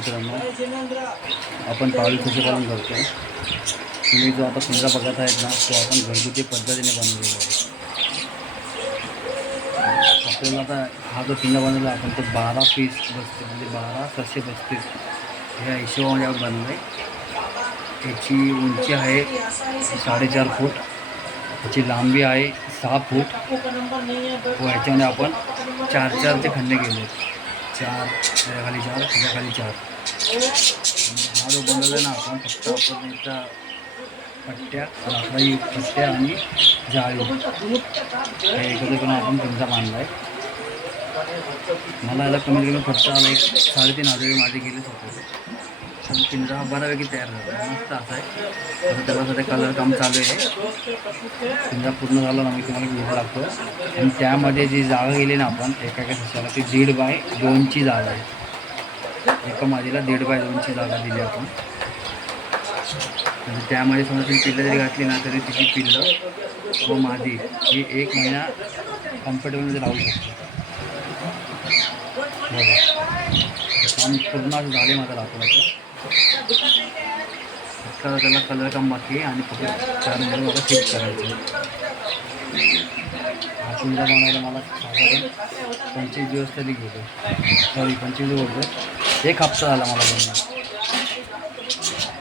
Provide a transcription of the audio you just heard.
मित्रांनो, आपण पाळीव पशुपालन करतो तुम्ही जो आता पिंजरा बघत आहेत ना तो आपण घरगुती पद्धतीने बनवलेला आहे. आपल्याला आता हा जो पिंजरा बनवला, आपण तो बारा पीस बसते म्हणजे बारा सशे बसते ह्या हिशोबामध्ये आपण बनवलं आहे याची उंची आहे साडेचार फूट याची लांबी आहे सहा फूट. व ह्याच्यामध्ये आपण चार चारचे खंडे केले चार, त्याच्याखाली चार त्याच्याखाली चार. हा हे याला कमीत कमी खर्च आला एक साडेतीन हज़ार माझे गेलेच होते पण पिंजा हा बऱ्यापैकी तयार झाला मस्त आता सध्या कलर काम चालू आहे पिंजरा पूर्ण झाला ना मी तुम्हाला जी जागा गेली ना आपण एका दीड बाय दोनची जागा आहे एका मादीला दीड बाय दोनची जागा दिली आपण म्हणजे त्यामध्ये समजा तुम्ही पिल्लं जरी घातली ना तरी तिची पिल्लं व मादी ही एक महिना कम्फर्टेबलमध्ये राहू शकते काम पूर्ण झाले माझं लाकडाचं फक्त त्याला कलर काम बाकी आणि फक्त त्यानंतर मला फिट करायचं हा पिंजा बनवायला मला साधारण पंचवीस दिवस तरी घेतो सॉरी पंचवीस दिवस होते. एक हप्ता झाला मला बनवायला